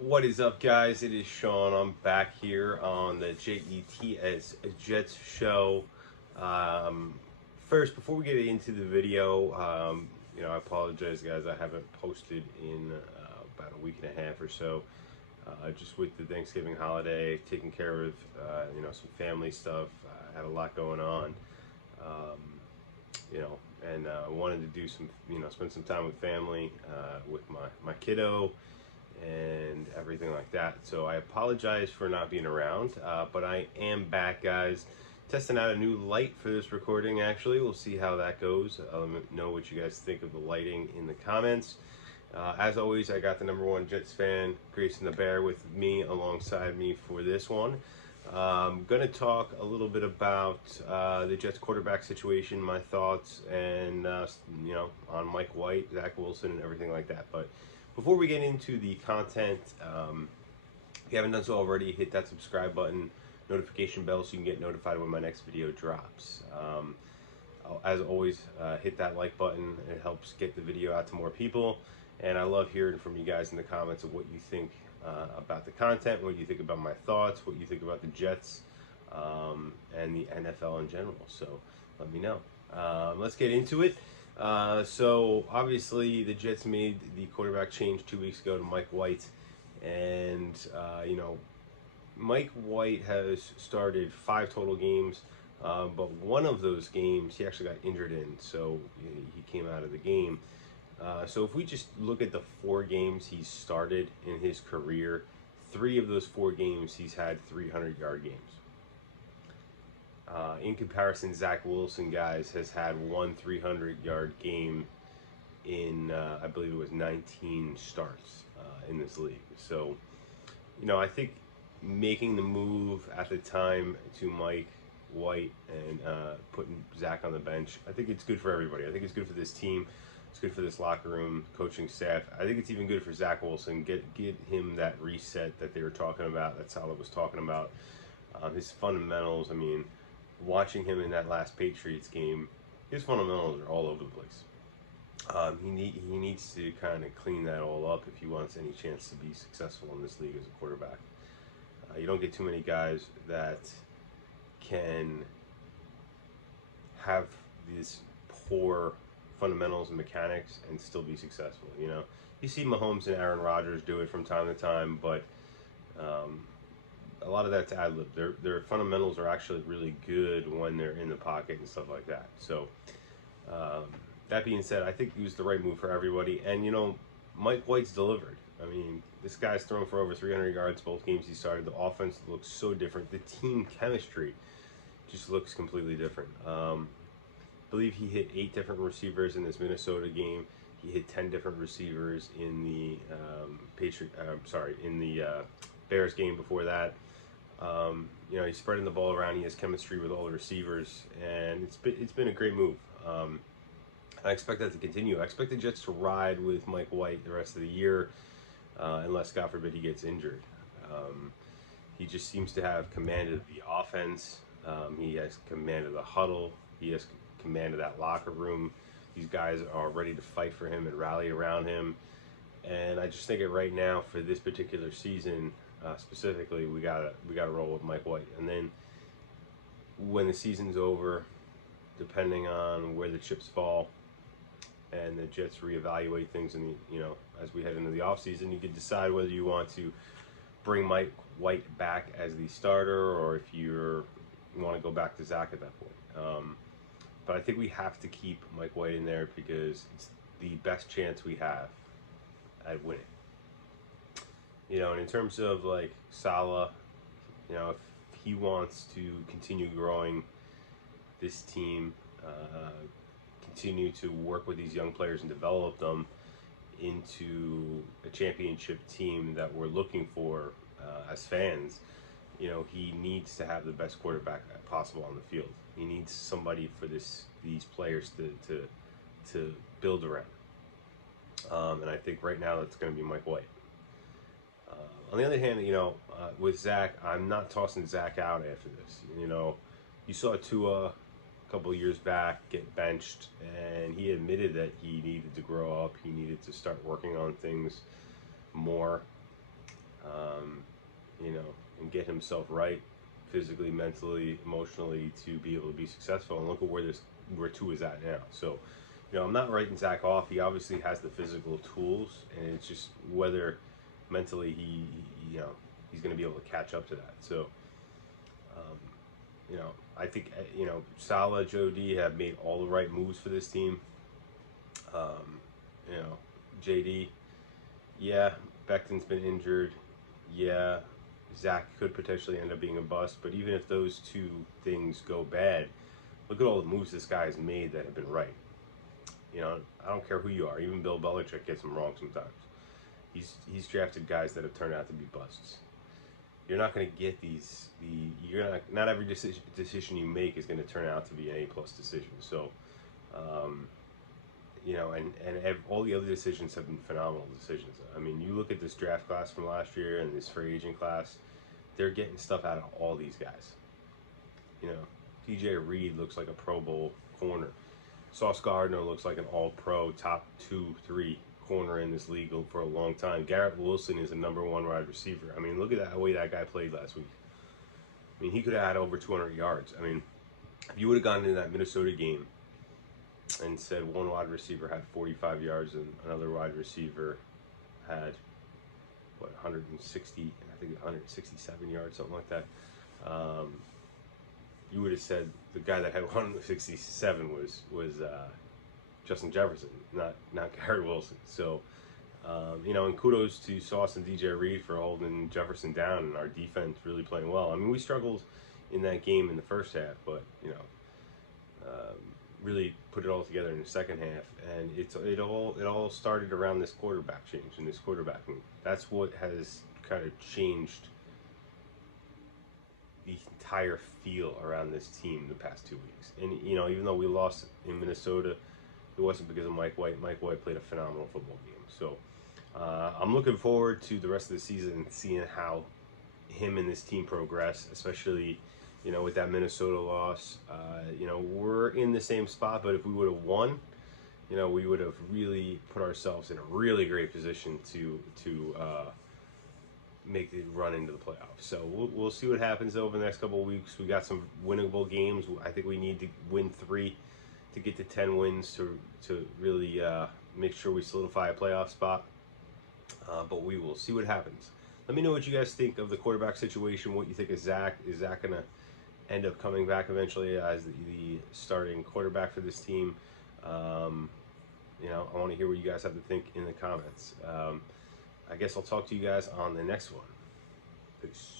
What is up, guys? It is Sean. I'm back here on the JETS Jets show. Um, First, before we get into the video, I apologize, guys. I haven't posted in about a week and a half or so. Just with the Thanksgiving holiday, taking care of some family stuff. I had a lot going on. Um, and wanted to do some, spend some time with family, with my kiddo and everything like that. So I apologize for not being around, but I am back, guys. Testing out a new light for this recording, actually. We'll see how that goes. Let me know what you guys think of the lighting in the comments. As always, I got the #1 Jets fan, Grayson the Bear, with me alongside me for this one. I'm going to talk a little bit about the Jets quarterback situation, my thoughts, and, on Mike White, Zach Wilson, and everything like that. But before we get into the content, if you haven't done so already, hit that subscribe button, notification bell, so you can get notified when my next video drops. As always, hit that like button. It helps get the video out to more people. And I love hearing from you guys in the comments of what you think about the content, what you think about my thoughts, what you think about the Jets, and the NFL in general. So let me know. Let's get into it. So obviously the Jets made the quarterback change 2 weeks ago to Mike White, and Mike White has started 5 total games, but one of those games he actually got injured in, so he came out of the game. So if we just look at the 4 games he's started in his career, 3 of those 4 games he's had 300-yard games. In comparison, Zach Wilson, guys, has had one 300-yard game in, I believe it was 19 starts in this league. So, I think making the move at the time to Mike White and putting Zach on the bench, I think it's good for everybody. I think it's good for this team. It's good for this locker room, coaching staff. I think it's even good for Zach Wilson. Get him that reset that they were talking about, that Saleh was talking about. His fundamentals, I mean, watching him in that last Patriots game, his fundamentals are all over the place. He needs to kind of clean that all up if he wants any chance to be successful in this league as a quarterback. You don't get too many guys that can have these poor fundamentals and mechanics and still be successful. You see Mahomes and Aaron Rodgers do it from time to time, but a lot of that's ad lib. Their fundamentals are actually really good when they're in the pocket and stuff like that. So that being said, I think it was the right move for everybody. And Mike White's delivered. I mean, this guy's thrown for over 300 yards both games he started. The offense looks so different. The team chemistry just looks completely different. I believe he hit 8 different receivers in this Minnesota game. He hit 10 different receivers in the Bears game before that. He's spreading the ball around. He has chemistry with all the receivers, and it's been a great move. I expect that to continue. I expect the Jets to ride with Mike White the rest of the year, unless, God forbid, he gets injured. He just seems to have command of the offense. He has command of the huddle. He has command of that locker room. These guys are ready to fight for him and rally around him. And I just think it right now for this particular season, specifically, we gotta roll with Mike White. And then when the season's over, depending on where the chips fall and the Jets reevaluate things, and as we head into the offseason, you can decide whether you want to bring Mike White back as the starter or if you want to go back to Zach at that point. But I think we have to keep Mike White in there because it's the best chance we have at winning. And in terms of like Saleh, if he wants to continue growing this team, continue to work with these young players and develop them into a championship team that we're looking for as fans, he needs to have the best quarterback possible on the field. He needs somebody for these players to build around. And I think right now that's going to be Mike White. On the other hand, with Zach, I'm not tossing Zach out after this. You saw Tua a couple of years back get benched, and he admitted that he needed to grow up. He needed to start working on things more. you know, and get himself right physically, mentally, emotionally to be able to be successful. And look at where Tua is at now. So, you know, I'm not writing Zach off. He obviously has the physical tools, and it's just whether mentally you know, he's going to be able to catch up to that. So, you know, I think, you know, Saleh, Joe D have made all the right moves for this team. You know, JD, yeah, Becton's been injured. Yeah, Zach could potentially end up being a bust. But even if those two things go bad, look at all the moves this guy has made that have been right. You know, I don't care who you are. Even Bill Belichick gets them wrong sometimes. He's drafted guys that have turned out to be busts. You're not going to get not every decision you make is going to turn out to be an A+ decision. So, you know, and all the other decisions have been phenomenal decisions. I mean, you look at this draft class from last year and this free agent class, they're getting stuff out of all these guys. You know, DJ Reed looks like a Pro Bowl corner. Sauce Gardner looks like an All-Pro, top 2-3 corner in this league for a long time. Garrett Wilson is a #1 wide receiver. I mean, look at that way that guy played last week. I mean, he could have had over 200 yards. I mean, if you would have gone into that Minnesota game and said one wide receiver had 45 yards and another wide receiver had, what, 160, I think 167 yards, something like that, you would have said the guy that had 167 was Justin Jefferson, not Garrett Wilson. So, you know, and kudos to Sauce and DJ Reed for holding Jefferson down and our defense really playing well. I mean, we struggled in that game in the first half, but, you know, really put it all together in the second half. And it all started around this quarterback change and this quarterback move. That's what has kind of changed the entire feel around this team the past 2 weeks. And, you know, even though we lost in Minnesota, it wasn't because of Mike White. Mike White played a phenomenal football game. So I'm looking forward to the rest of the season and seeing how him and this team progress, especially, you know, with that Minnesota loss. You know, we're in the same spot, but if we would have won, you know, we would have really put ourselves in a really great position to make the run into the playoffs. So we'll see what happens over the next couple of weeks. We got some winnable games. I think we need to win 3 to get to 10 wins to really make sure we solidify a playoff spot. But we will see what happens. Let me know what you guys think of the quarterback situation. What you think of Zach? Is Zach going to end up coming back eventually as the starting quarterback for this team? You know, I want to hear what you guys have to think in the comments. I guess I'll talk to you guys on the next one. Peace.